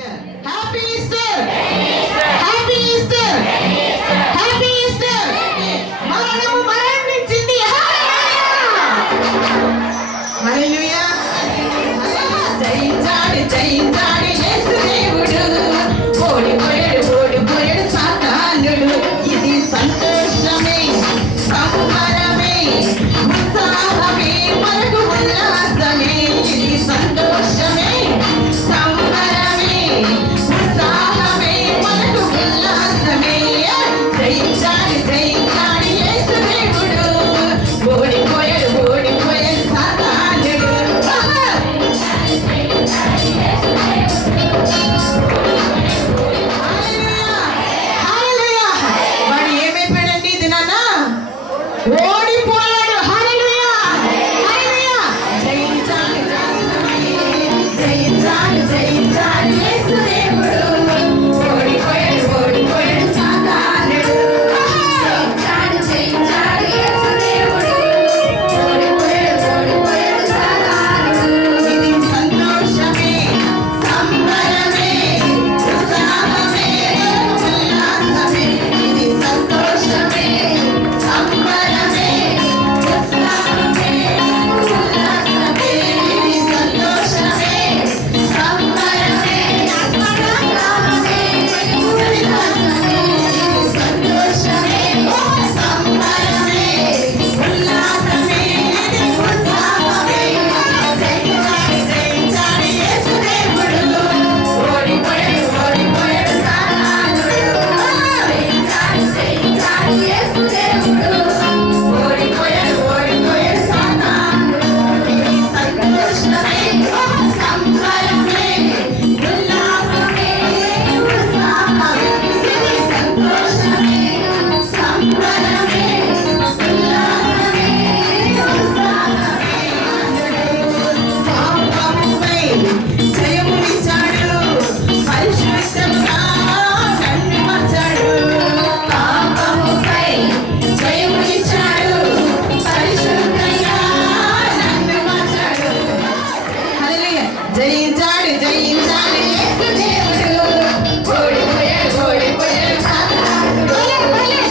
Happy Easter! Happy Easter! Happy Easter! మరణము మరణించింది. హల్లెలూయా! జయించాడు జయించాడు యేసు దేవుడు. ఓడిపోయాడు సాతానుడు. ఇది సంతోషమే సంబరమే ఉత్సాహమే మనకు ఉల్లాసమే. ఇది సంతోషమే సంబరమే ఉత్సాహమే మనకు ఉల్లాసమే. జయించాడు జయించాడు యేసు దేవుడు. ఓడిపోయాడు సాతానుడు. వాడు ఏమైపోయాడండి ఇది నాన్న? ఓడిపోయాడు. హల్లెలూయా హల్లెలూయా. జయించాడు జయించాడు జయించాడు యేసు దేవుడు. ఓడిపోయాడు సాతానుడు. జయించాడు జయించాడు యేసు దేవుడు. ఓడిపోయాడు సాతానుడు. ఇది సంతోషమే సంబరమే ఉత్సాహమే ఉల్లాసమే. ఇది సంతోషమే సంబరమే ఉత్సాహమే ఉల్లాసమే. ఇది సంతోషమే సంబరమే ఉత్సాహమే ఉల్లాసమే. ఇది సంతోషమే సంబరమే ఉల్లాసమే. ఇది ఉత్సాహమే. జయించాడు యేసు దేవుడు. ఓడిపోయాడు సాతానుడు. జయించాడు యేసు దేవుడు. ఓడిపోయాడు సాతానుడు. ఇది సంతోషమే సంబరమే ఉల్లాసమే ఉత్సాహమే. ఇది సంతోషమే సంబరమే ఉల్లాసమే ఉత్సాహమే. పాపముపై జయమునిచ్చాడు. పరిశుద్ధంగా నన్ను మార్చాడు. పాపముపై జయమునిచ్చాడు. పరిశుద్ధంగా నన్ను మార్చాడు. హల్లెలూయా. జయించాడు జయించాడు యేసు దేవుడు. ఓడిపోయాడు సాతానుడు.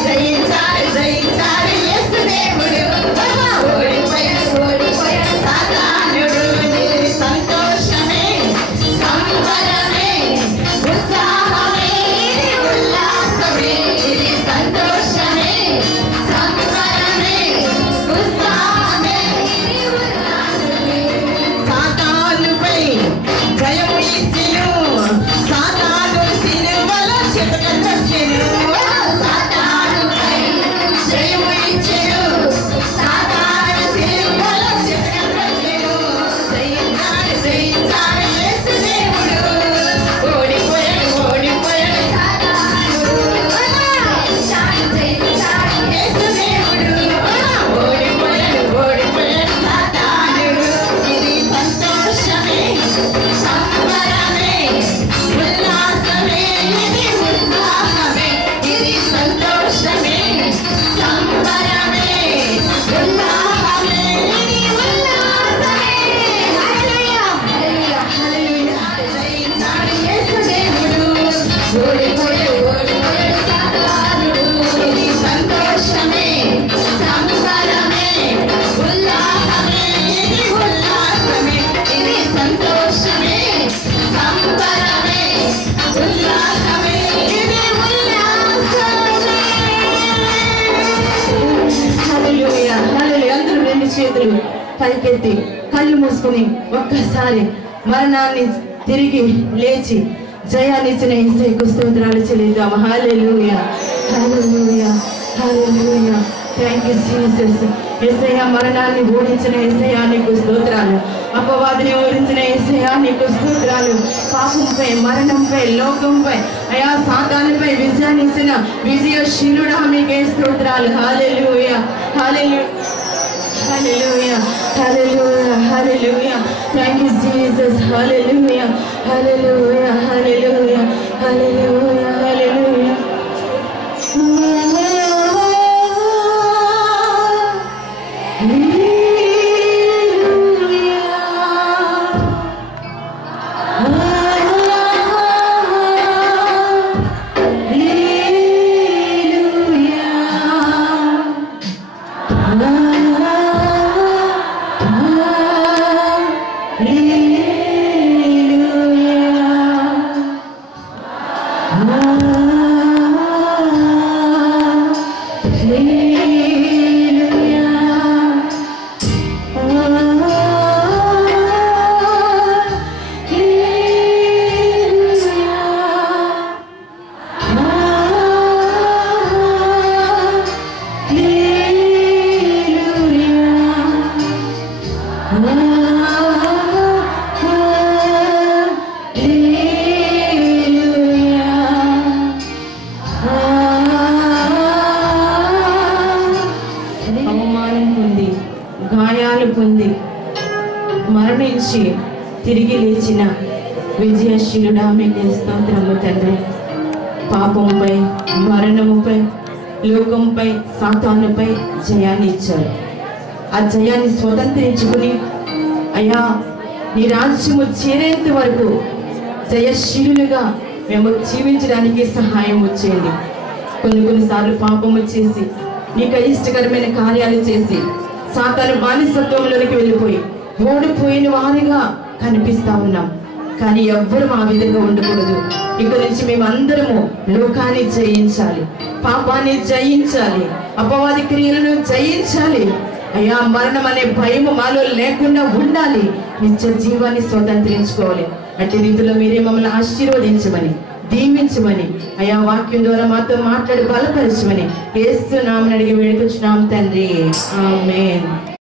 జయించాడు జయించాడు యేసు దేవుడు. ఓడిపోయాడు సాతానుడు. ఇది సంతోషమే సంబరమే ఉత్సాహమే ఉల్లాసమే. ఇది సంతోషమే సంబరమే ఉత్సాహమే ఉల్లాసమే. సాతానుపై జయము ఇచ్చెను. సాతాను సిలువలో చితకచెను. సాతానుపై జయము ఇచ్చెను. సాతాను సిలువలో చితకచెను. జయించాడు జయించాడు యేసు దేవుడు. ఓడిపోయాడు సాతానుడు. జయించాడు జయించాడు యేసు దేవుడు. ఓడిపోయాడు సాతానుడు. ఇది సంతోషమే సంబరమే ఉల్లాసమే. ఇది ఉత్సాహమే. ఇది సంతోషమే సంబరమే ఉల్లాసమే. ఇది ఉల్లాసమే. హల్లెలూయా హల్లెలూయా హల్లెలూయా. జయించాడు యేసు దేవుడు. ఓడిపోయాడు సాతానుడు. ఇది సంతోషమే సంబరమే ఉల్లాసమే. ఇది ఉల్లాసమే. ఇది సంతోషమే సంబరమే ఉల్లాసమే. ఇది ఉల్లాసమే. హల్లెలూయా హల్లెలూయా. అందరూ రెండు చేతులు పైకెత్తి కళ్ళు మూసుకుని ఒక్కసారి మరణాన్ని తిరిగి లేచి జయాన్నిచ్చిన యేసయ్యకు స్తోత్రాలు చెల్లిద్దాం. హల్లెలూయా హల్లెలూయా హల్లెలూయా. Thank you Jesus. యేసయ్య మరణాన్ని ఓడించిన యేసయ్య నీకు స్తోత్రాలు. అపవాదిని ఓడించిన యేసయ్య నీకు స్తోత్రాలు. పాపంపై మరణంపై లోకంపై అయా సాతానుపై విజయాన్ని ఇచ్చిన విజయశీలుడా మీకే స్తోత్రాలు. హల్లెలూయా హల్లెలూయా హల్లెలూయా హల్లెలూయా హల్లెలూయా. Thank you Jesus. హల్లెలూయా హల్లెలూయా హల్లెలూయా హల్లెలూయా హల్లెలూయా. హల్లెలూయా తిరిగి లేచిన విజయశీలుడా మీకు స్తోత్రము తండ్రి. పాపముపై, మరణముపై, లోకంపై, సాతానుపై జయాన్ని ఇచ్చారు. ఆ జయాన్ని స్వతంత్రించుకుని అయ్యా నీ రాజ్యము చేరేంత వరకు జయశీలులుగా మేము జీవించడానికి సహాయం చేయండి. కొన్నిసార్లు పాపము చేసి నీకు ఇష్టకరమైన కార్యాలు చేసి సాతాను బానిసత్వంలోనికి వెళ్ళిపోయి ఓడిపోయిన వారిగా కనిపిస్తా ఉన్నాం. కానీ ఎవ్వరూ ఆ విధంగా ఉండకూడదు. ఇక నుంచి మేమందరము లోకాన్ని జయించాలి, పాపాన్ని జయించాలి, అపవాది క్రియలను జయించాలి. అయ్యా మరణం అనే భయము మాలో లేకుండా ఉండాలి. నిత్య జీవాన్ని స్వతంత్రించుకోవాలి. అట్టి రీతిలో మీరే మమ్మల్ని ఆశీర్వదించమని, దీవించమని, అయ్యా వాక్యం ద్వారా మాతో మాట్లాడి బలపరచమని యేసు నామమున అడిగి వేడుకొంచున్నాం తండ్రి. ఆమేన్.